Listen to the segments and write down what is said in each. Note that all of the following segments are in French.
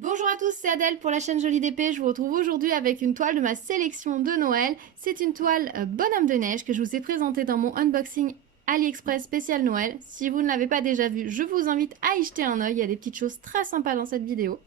Bonjour à tous, c'est Adèle pour la chaîne Jolie d'épée. Je vous retrouve aujourd'hui avec une toile de ma sélection de Noël. C'est une toile bonhomme de neige que je vous ai présentée dans mon unboxing AliExpress spécial Noël. Si vous ne l'avez pas déjà vue, je vous invite à y jeter un œil. Il y a des petites choses très sympas dans cette vidéo.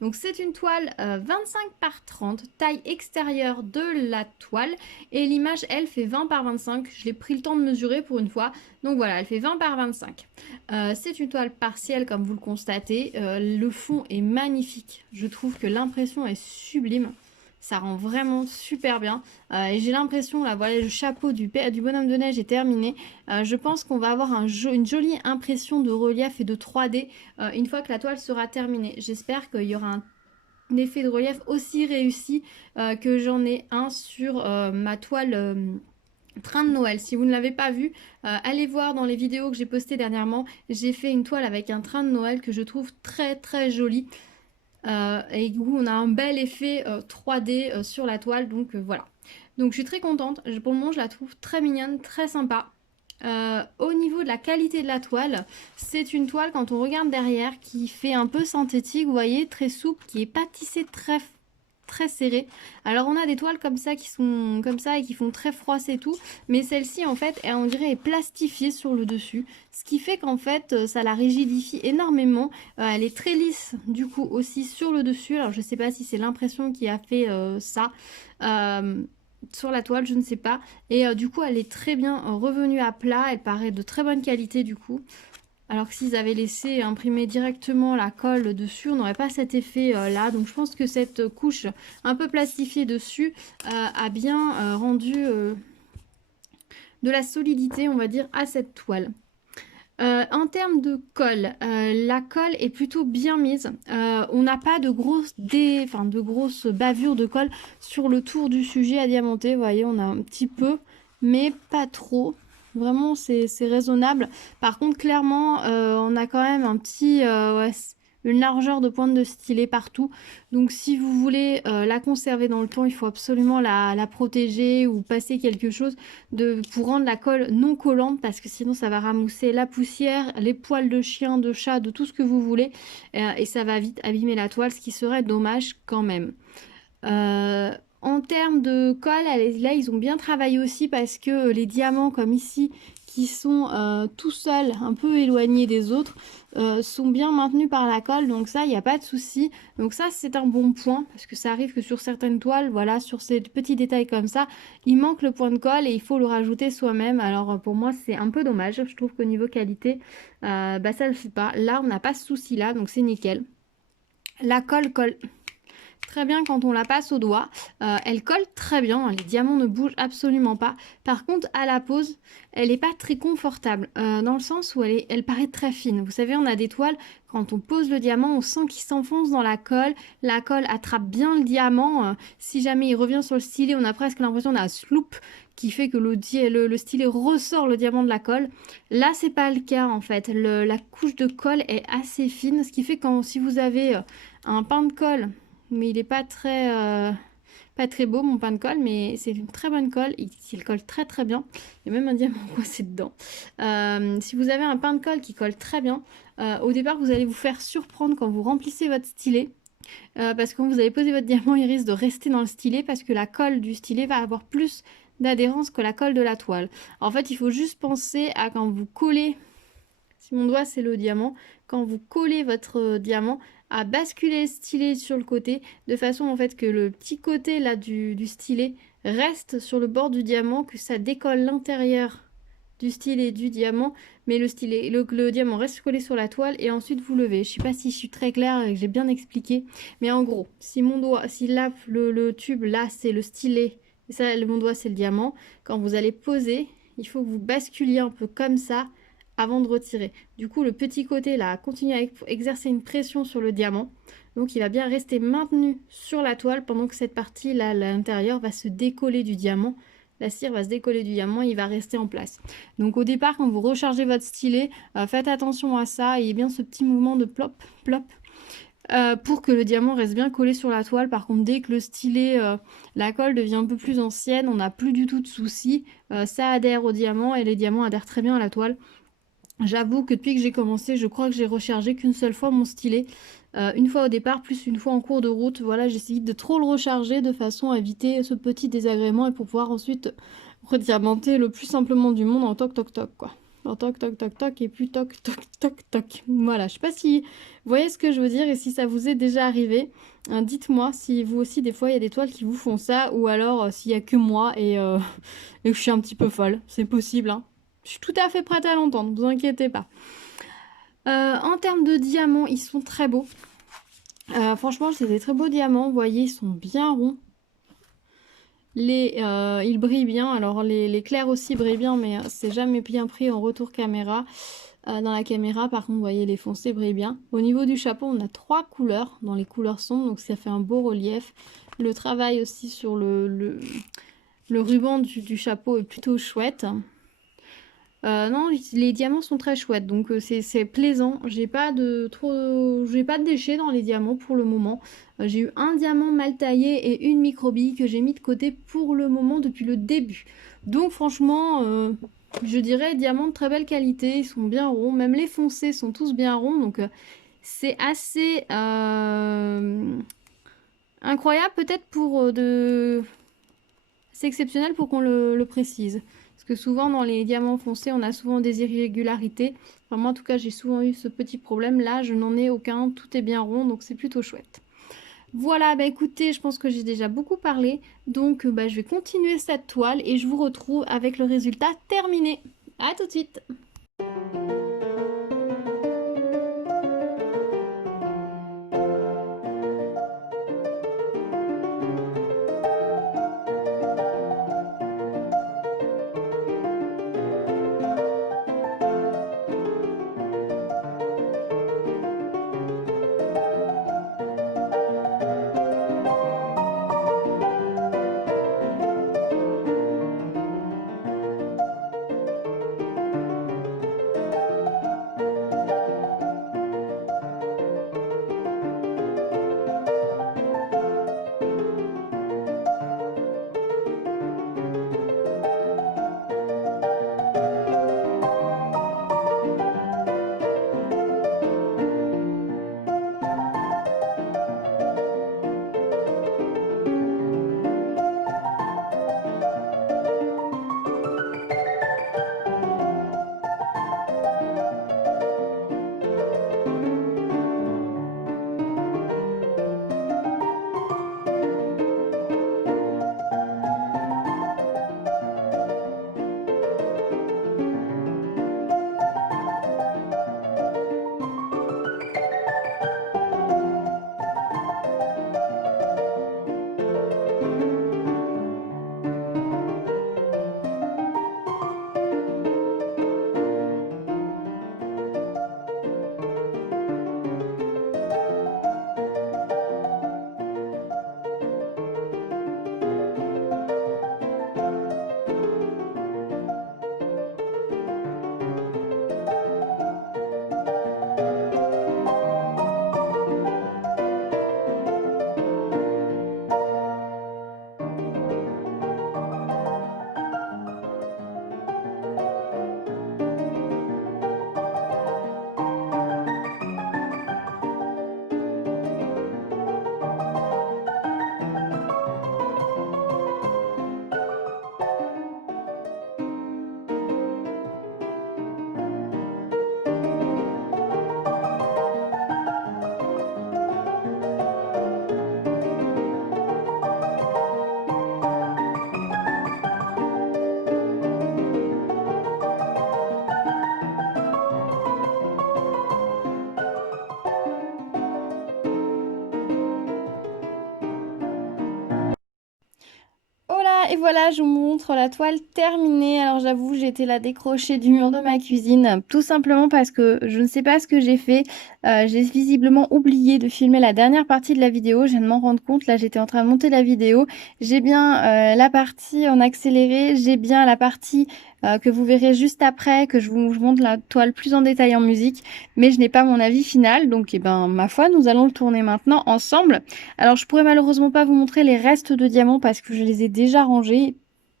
Donc c'est une toile 25 par 30, taille extérieure de la toile. Et l'image, elle, fait 20 par 25. Je l'ai pris le temps de mesurer pour une fois. Donc voilà, elle fait 20 par 25. C'est une toile partielle comme vous le constatez. Le fond est magnifique. Je trouve que l'impression est sublime. Ça rend vraiment super bien. Et j'ai l'impression, là, voilà, le chapeau du bonhomme de neige est terminé. Je pense qu'on va avoir une jolie impression de relief et de 3D une fois que la toile sera terminée. J'espère qu'il y aura un effet de relief aussi réussi que j'en ai un sur ma toile train de Noël. Si vous ne l'avez pas vu, allez voir dans les vidéos que j'ai postées dernièrement. J'ai fait une toile avec un train de Noël que je trouve très très joli. Et où on a un bel effet 3D sur la toile. Donc voilà. Donc je suis très contente. Pour le moment, je la trouve très mignonne, très sympa. Au niveau de la qualité de la toile, c'est une toile quand on regarde derrière qui fait un peu synthétique, vous voyez, très souple, qui est pas tissée très serré. Alors on a des toiles comme ça qui sont comme ça et qui font très froisse et tout, mais celle-ci en fait on dirait est plastifiée sur le dessus, ce qui fait qu'en fait ça la rigidifie énormément. Elle est très lisse du coup aussi sur le dessus. Alors je sais pas si c'est l'impression qui a fait ça. Sur la toile, je ne sais pas. Et du coup, elle est très bien revenue à plat. Elle paraît de très bonne qualité du coup. Alors que s'ils avaient laissé imprimer directement la colle dessus, on n'aurait pas cet effet là. Donc je pense que cette couche un peu plastifiée dessus a bien rendu de la solidité, on va dire, à cette toile. En termes de colle, la colle est plutôt bien mise. On n'a pas de de grosses bavures de colle sur le tour du sujet à diamanter. Vous voyez, on a un petit peu, mais pas trop. Vraiment, c'est raisonnable. Par contre, clairement, on a quand même une largeur de pointe de stylet partout. Donc, si vous voulez la conserver dans le temps, il faut absolument la protéger ou passer quelque chose pour rendre la colle non collante, parce que sinon, ça va ramousser la poussière, les poils de chien, de chat, de tout ce que vous voulez. Et ça va vite abîmer la toile, ce qui serait dommage quand même. En termes de colle, là, ils ont bien travaillé aussi parce que les diamants, comme ici, qui sont tout seuls, un peu éloignés des autres, sont bien maintenus par la colle. Donc ça, il n'y a pas de souci. Donc ça, c'est un bon point parce que ça arrive que sur certaines toiles, voilà, sur ces petits détails comme ça, il manque le point de colle et il faut le rajouter soi-même. Alors pour moi, c'est un peu dommage. Je trouve qu'au niveau qualité, bah, ça ne le fait pas. Là, on n'a pas ce souci-là, donc c'est nickel. La colle très bien quand on la passe au doigt. Elle colle très bien, les diamants ne bougent absolument pas. Par contre, à la pose, elle n'est pas très confortable, dans le sens où elle paraît très fine. Vous savez, on a des toiles, quand on pose le diamant, on sent qu'il s'enfonce dans la colle attrape bien le diamant. Si jamais il revient sur le stylet, on a presque l'impression d'un sloop qui fait que le stylet ressort le diamant de la colle. Là, c'est pas le cas en fait. La couche de colle est assez fine, ce qui fait que si vous avez un pain de colle, mais il est pas très beau mon pain de colle, mais c'est une très bonne colle, il colle très très bien. Il y a même un diamant coincé dedans. Si vous avez un pain de colle qui colle très bien, au départ vous allez vous faire surprendre quand vous remplissez votre stylet. Parce que quand vous allez poser votre diamant, il risque de rester dans le stylet parce que la colle du stylet va avoir plus d'adhérence que la colle de la toile. En fait, il faut juste penser à quand vous collez, si mon doigt c'est le diamant, quand vous collez votre diamant, à basculer le stylet sur le côté, de façon en fait que le petit côté là du stylet reste sur le bord du diamant, que ça décolle l'intérieur du stylet du diamant, mais le diamant reste collé sur la toile et ensuite vous levez. Je sais pas si je suis très claire et que j'ai bien expliqué, mais en gros, si mon doigt, si là le tube là c'est le stylet, et ça mon doigt c'est le diamant, quand vous allez poser, il faut que vous basculiez un peu comme ça avant de retirer. Du coup, le petit côté là continue à exercer une pression sur le diamant. Donc il va bien rester maintenu sur la toile pendant que cette partie là, à l'intérieur, va se décoller du diamant. La cire va se décoller du diamant, il va rester en place. Donc au départ, quand vous rechargez votre stylet, faites attention à ça. Il y a bien ce petit mouvement de plop, plop. Pour que le diamant reste bien collé sur la toile. Par contre, dès que le stylet, la colle devient un peu plus ancienne, on n'a plus du tout de soucis. Ça adhère au diamant et les diamants adhèrent très bien à la toile. J'avoue que depuis que j'ai commencé, je crois que j'ai rechargé qu'une seule fois mon stylet. une fois au départ, plus une fois en cours de route. Voilà, j'essaye de trop le recharger de façon à éviter ce petit désagrément et pour pouvoir ensuite rediamanter le plus simplement du monde en toc toc toc quoi. En toc toc toc toc et puis toc toc toc toc. Voilà, je sais pas si vous voyez ce que je veux dire et si ça vous est déjà arrivé. Dites-moi si vous aussi des fois il y a des toiles qui vous font ça ou alors s'il y a que moi et que je suis un petit peu folle. C'est possible, hein. Je suis tout à fait prête à l'entendre, ne vous inquiétez pas. En termes de diamants, ils sont très beaux. Franchement, c'est des très beaux diamants. Vous voyez, ils sont bien ronds. Ils brillent bien. Alors, les clairs aussi brillent bien, mais c'est jamais bien pris en retour caméra. Dans la caméra, par contre, vous voyez, les foncés brillent bien. Au niveau du chapeau, on a 3 couleurs dans les couleurs sombres, donc ça fait un beau relief. Le travail aussi sur le ruban du chapeau est plutôt chouette. Non, les diamants sont très chouettes, donc c'est plaisant. J'ai pas de déchets dans les diamants pour le moment. J'ai eu un diamant mal taillé et une microbille que j'ai mis de côté pour le moment depuis le début. Donc franchement, je dirais diamants de très belle qualité, ils sont bien ronds. Même les foncés sont tous bien ronds, donc c'est assez incroyable peut-être c'est exceptionnel pour qu'on le précise. Parce que souvent dans les diamants foncés, on a souvent des irrégularités. Enfin, moi en tout cas, j'ai souvent eu ce petit problème. Là, je n'en ai aucun. Tout est bien rond, donc c'est plutôt chouette. Voilà, bah écoutez, je pense que j'ai déjà beaucoup parlé. Donc bah, je vais continuer cette toile et je vous retrouve avec le résultat terminé. À tout de suite! Et voilà, je vous montre la toile terminée. Alors j'avoue, j'ai été la décrocher du mur de ma cuisine, tout simplement parce que je ne sais pas ce que j'ai fait. J'ai visiblement oublié de filmer la dernière partie de la vidéo. Je viens de m'en rendre compte. Là, j'étais en train de monter la vidéo. J'ai bien la partie en accéléré. J'ai bien la partie que vous verrez juste après, que je vous montre la toile plus en détail en musique. Mais je n'ai pas mon avis final. Donc, eh ben, ma foi, nous allons le tourner maintenant ensemble. Alors, je pourrais malheureusement pas vous montrer les restes de diamants parce que je les ai déjà rangés.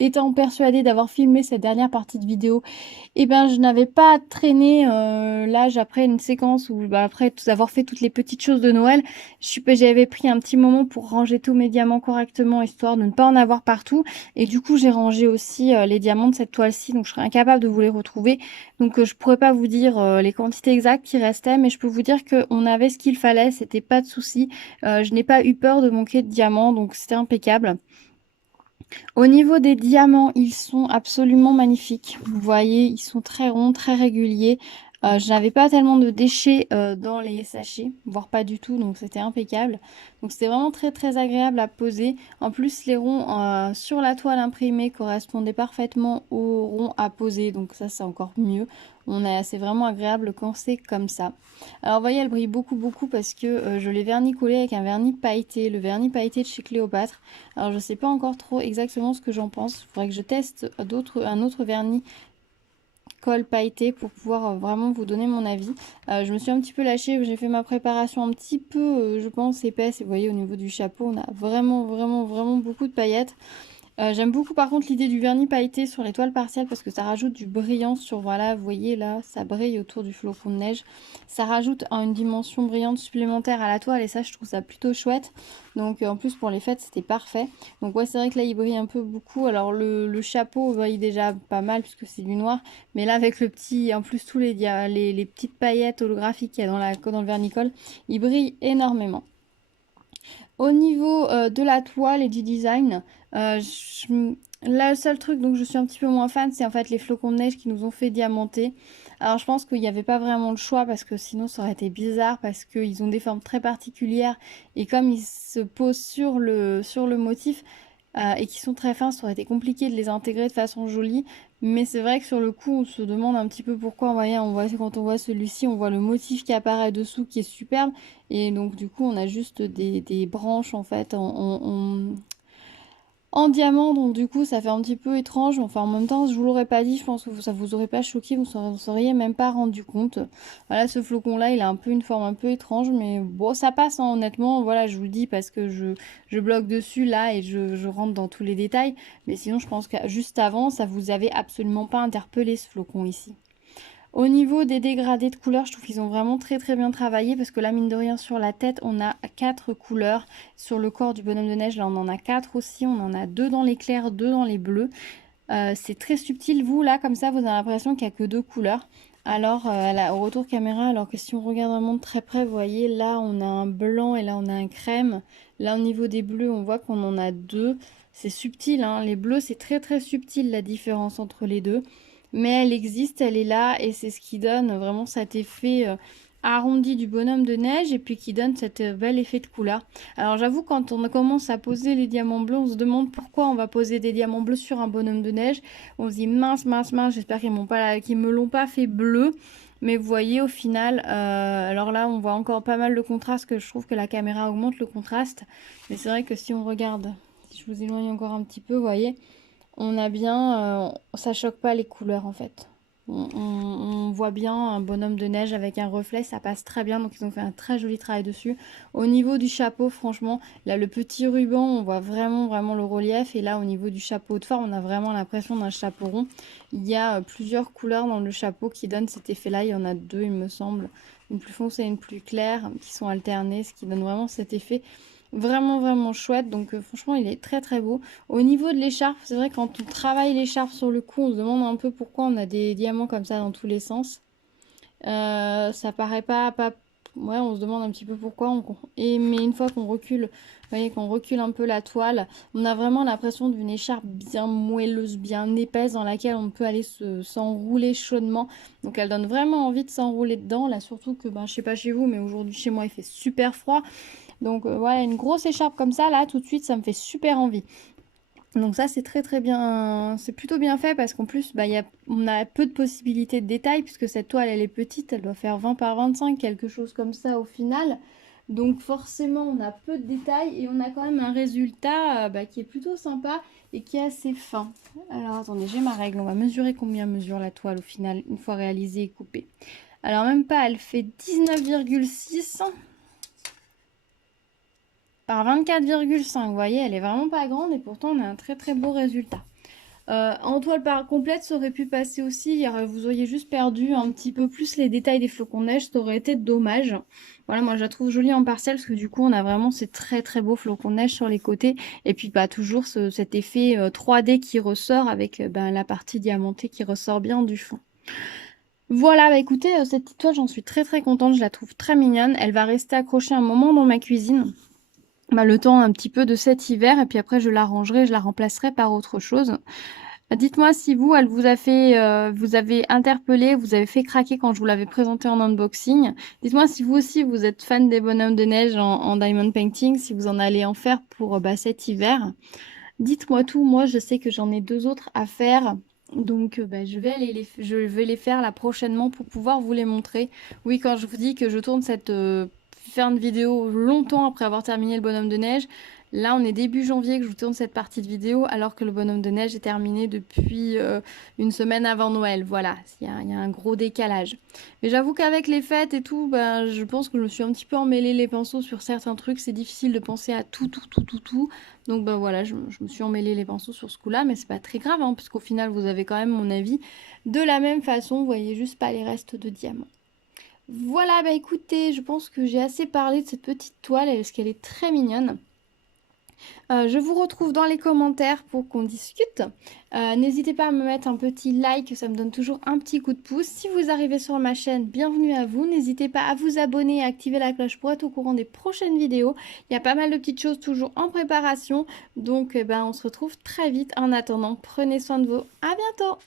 étant persuadée d'avoir filmé cette dernière partie de vidéo, et ben je n'avais pas traîné l'âge après une séquence où après avoir fait toutes les petites choses de Noël, j'avais pris un petit moment pour ranger tous mes diamants correctement histoire de ne pas en avoir partout. Et du coup j'ai rangé aussi les diamants de cette toile-ci, donc je serais incapable de vous les retrouver. Donc je pourrais pas vous dire les quantités exactes qui restaient, mais je peux vous dire qu'on avait ce qu'il fallait, c'était pas de souci. Je n'ai pas eu peur de manquer de diamants, donc c'était impeccable. Au niveau des diamants, ils sont absolument magnifiques. Vous voyez, ils sont très ronds, très réguliers. Je n'avais pas tellement de déchets dans les sachets, voire pas du tout, donc c'était impeccable. Donc c'était vraiment très très agréable à poser. En plus, les ronds sur la toile imprimée correspondaient parfaitement aux ronds à poser, donc ça c'est encore mieux. C'est vraiment agréable quand c'est comme ça. Alors vous voyez, elle brille beaucoup beaucoup parce que je l'ai vernis collé avec un vernis pailleté, le vernis pailleté de chez Cléopâtre. Alors je sais pas encore trop exactement ce que j'en pense. Il faudrait que je teste un autre vernis colle pailleté pour pouvoir vraiment vous donner mon avis. Je me suis un petit peu lâchée, j'ai fait ma préparation un petit peu, je pense, épaisse. Et vous voyez, au niveau du chapeau, on a vraiment, vraiment, vraiment beaucoup de paillettes. J'aime beaucoup par contre l'idée du vernis pailleté sur les toiles partielles parce que ça rajoute du brillant sur, voilà, vous voyez là, ça brille autour du flocon de neige. Ça rajoute une dimension brillante supplémentaire à la toile et ça je trouve ça plutôt chouette. Donc en plus pour les fêtes c'était parfait. Donc ouais c'est vrai que là il brille un peu beaucoup. Alors le chapeau brille déjà pas mal puisque c'est du noir. Mais là avec le petit, en plus tous les petites paillettes holographiques qu'il y a dans le vernicole, il brille énormément. Au niveau de la toile et du design, là, le seul truc dont je suis un petit peu moins fan, c'est en fait les flocons de neige qui nous ont fait diamanter. Alors je pense qu'il n'y avait pas vraiment le choix parce que sinon ça aurait été bizarre parce qu'ils ont des formes très particulières et comme ils se posent sur le motif et qui sont très fins, ça aurait été compliqué de les intégrer de façon jolie. Mais c'est vrai que sur le coup, on se demande un petit peu pourquoi. Vous voyez, quand on voit celui-ci, on voit le motif qui apparaît dessous qui est superbe. Et donc du coup, on a juste des branches en fait en diamant. Donc du coup, ça fait un petit peu étrange. Enfin, en même temps, je vous l'aurais pas dit, je pense que ça vous aurait pas choqué, vous en seriez même pas rendu compte. Voilà, ce flocon-là, il a un peu une forme un peu étrange, mais bon, ça passe hein, honnêtement. Voilà, je vous le dis parce que je bloque dessus là et je rentre dans tous les détails. Mais sinon, je pense que juste avant, ça vous avait absolument pas interpellé ce flocon ici. Au niveau des dégradés de couleurs, je trouve qu'ils ont vraiment très très bien travaillé parce que là, mine de rien, sur la tête, on a 4 couleurs. Sur le corps du bonhomme de neige, là, on en a 4 aussi. On en a 2 dans les clairs, 2 dans les bleus. C'est très subtil. Vous, là, comme ça, vous avez l'impression qu'il n'y a que 2 couleurs. Alors, au retour caméra, alors que si on regarde vraiment de très près, vous voyez, là, on a un blanc et là, on a un crème. Là, au niveau des bleus, on voit qu'on en a 2. C'est subtil, hein. Les bleus, c'est très très subtil la différence entre les deux. Mais elle existe, elle est là et c'est ce qui donne vraiment cet effet arrondi du bonhomme de neige et puis qui donne cet bel effet de couleur. Alors j'avoue quand on commence à poser les diamants bleus, on se demande pourquoi on va poser des diamants bleus sur un bonhomme de neige. On se dit mince, mince, mince, j'espère qu'ils me l'ont pas fait bleu. Mais vous voyez au final, alors là on voit encore pas mal de contraste que je trouve que la caméra augmente le contraste. Mais c'est vrai que si on regarde, si je vous éloigne encore un petit peu, vous voyez, on a bien, ça choque pas les couleurs en fait. On voit bien un bonhomme de neige avec un reflet, ça passe très bien, donc ils ont fait un très joli travail dessus. Au niveau du chapeau, franchement, là le petit ruban, on voit vraiment vraiment le relief, et là au niveau du chapeau de forme, on a vraiment l'impression d'un chapeau rond. Il y a plusieurs couleurs dans le chapeau qui donnent cet effet-là, il y en a deux il me semble, une plus foncée et une plus claire, qui sont alternées, ce qui donne vraiment cet effet vraiment vraiment chouette. Donc franchement il est très très beau. Au niveau de l'écharpe, c'est vrai quand on travaille l'écharpe sur le cou, on se demande un peu pourquoi on a des diamants comme ça dans tous les sens. Ça paraît pas... Ouais, on se demande un petit peu pourquoi. Mais une fois qu'on recule, vous voyez, qu'on recule un peu la toile, on a vraiment l'impression d'une écharpe bien moelleuse, bien épaisse, dans laquelle on peut aller s'enrouler chaudement. Donc elle donne vraiment envie de s'enrouler dedans. Là, surtout que, ben, je sais pas chez vous, mais aujourd'hui chez moi, il fait super froid. Donc voilà, une grosse écharpe comme ça, là, tout de suite, ça me fait super envie. Donc ça c'est très très bien, c'est plutôt bien fait parce qu'en plus bah, on a peu de possibilités de détails puisque cette toile elle est petite, elle doit faire 20 par 25, quelque chose comme ça au final. Donc forcément on a peu de détails et on a quand même un résultat bah, qui est plutôt sympa et qui est assez fin. Alors attendez, j'ai ma règle, on va mesurer combien mesure la toile au final une fois réalisée et coupée. Alors même pas, elle fait 19,6 par 24,5. Vous voyez, elle est vraiment pas grande et pourtant on a un très très beau résultat. En toile complète, ça aurait pu passer aussi. Vous auriez juste perdu un petit peu plus les détails des flocons de neige. Ça aurait été dommage. Voilà, moi je la trouve jolie en partiel parce que du coup on a vraiment ces très très beaux flocons de neige sur les côtés. Et puis bah, toujours cet effet 3D qui ressort avec ben, la partie diamantée qui ressort bien du fond. Voilà, bah écoutez, cette petite toile, j'en suis très très contente. Je la trouve très mignonne. Elle va rester accrochée un moment dans ma cuisine. Bah, le temps un petit peu de cet hiver. Et puis après, je la rangerai, je la remplacerai par autre chose. Dites-moi si vous, elle vous a fait, vous avez interpellé, vous avez fait craquer quand je vous l'avais présenté en unboxing. Dites-moi si vous aussi, vous êtes fan des bonhommes de neige en diamond painting, si vous en allez en faire pour bah, cet hiver. Dites-moi tout, moi je sais que j'en ai 2 autres à faire. Donc bah, je vais les faire là prochainement pour pouvoir vous les montrer. Oui, quand je vous dis que je tourne cette fin de vidéo longtemps après avoir terminé le bonhomme de neige, là on est début janvier que je vous tourne cette partie de vidéo alors que le bonhomme de neige est terminé depuis une semaine avant Noël. Voilà, il y a un gros décalage. Mais j'avoue qu'avec les fêtes et tout, ben, je pense que je me suis un petit peu emmêlé les pinceaux sur certains trucs. C'est difficile de penser à tout. Donc bah voilà, je me suis emmêlé les pinceaux sur ce coup-là, mais c'est pas très grave, hein, parce qu'au final, vous avez quand même mon avis. De la même façon, vous voyez juste pas les restes de diamants. Voilà, bah écoutez, je pense que j'ai assez parlé de cette petite toile, parce qu'elle est très mignonne. Je vous retrouve dans les commentaires pour qu'on discute. N'hésitez pas à me mettre un petit like, ça me donne toujours un petit coup de pouce. Si vous arrivez sur ma chaîne, bienvenue à vous. N'hésitez pas à vous abonner et à activer la cloche pour être au courant des prochaines vidéos. Il y a pas mal de petites choses toujours en préparation. Donc, on se retrouve très vite. En attendant, prenez soin de vous. À bientôt!